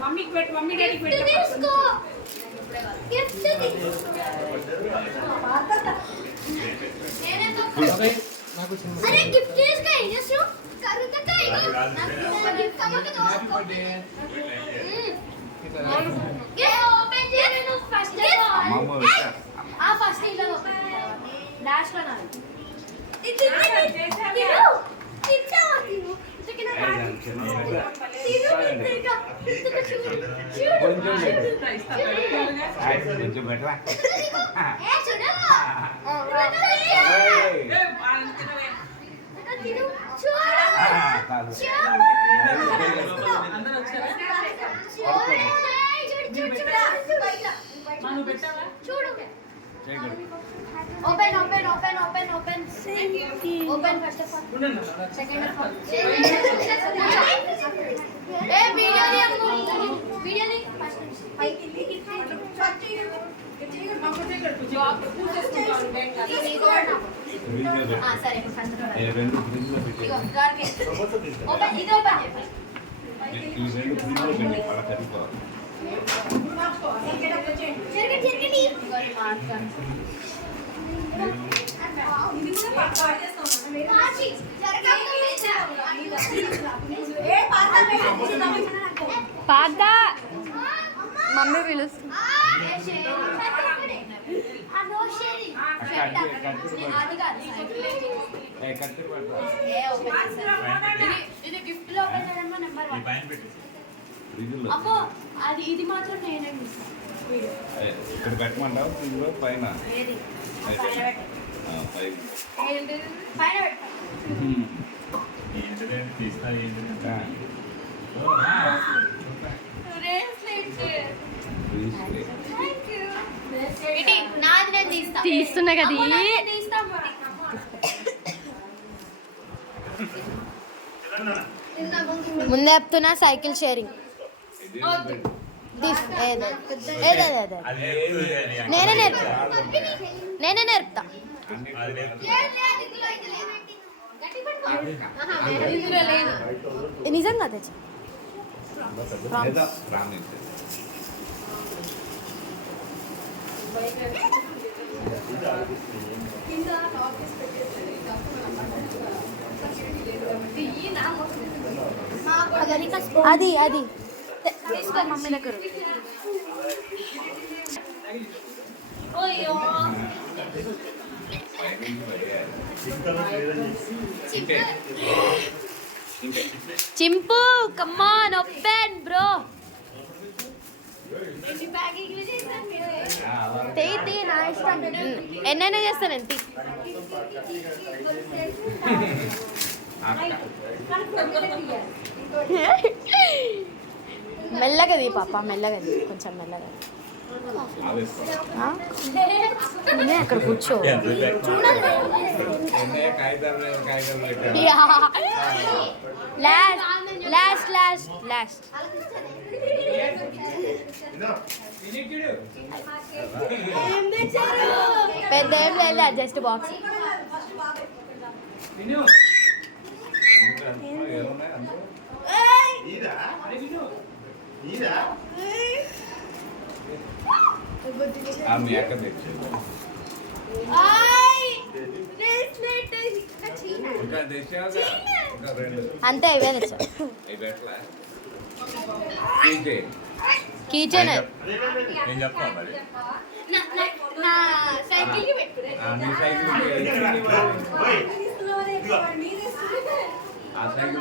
మమ్మీకి పెట్టు, మమ్మీ డాడీకి పెట్టు. अरे गिफ्ट इसका है जस्ट करू तक का है गिफ्ट का मत दो ये ओपन करे नो फर्स्ट मामा आ फर्स्ट इला डैश करना इतना इतना होती కొంచెం బెటరా Open, open, open, open, open. Open first of all. Second of all. Hey, video ni हमको. Video ni. हाँ सर एक फंड ओपन इधर ओपन పాద మమ్మీ పిలుస్తుంది ఇది గిఫ్ట్ లో ఓపెన్ చేయడం నెంబర్ 1 అబ్బో అది ఇది మాత్రం నేనే మిస్ ఇక్కడ పెట్టమంటావు ఇందులో పైన పైన తీస్తున్నా కదా ముందే చెప్తున్నా సైకిల్ షేరింగ్ నేనే నేర్పుతా నిజంగా తెచ్చు అది అది తీసుకో మమ్మీ దగ్గర చింపు కమ్మాన్ ఓపెన్ బ్రో తీ నా ఇష్టం ఎన్నైనా చేస్తాను తీ మెల్లగా తీ పాప మెల్లగా తీ కొంచెం మెల్లగా అక్కడ కూర్చో లాస్ట్ లాస్ట్ లాస్ట్ పెద్ద ఏం లేదు జస్ట్ బాక్స్ మీ అక్క తెచ్చు అంతే ఇవే తెచ్చా కీచెన్ నా సైకిల్ కి పెట్టుకునే ఆ సైకిల్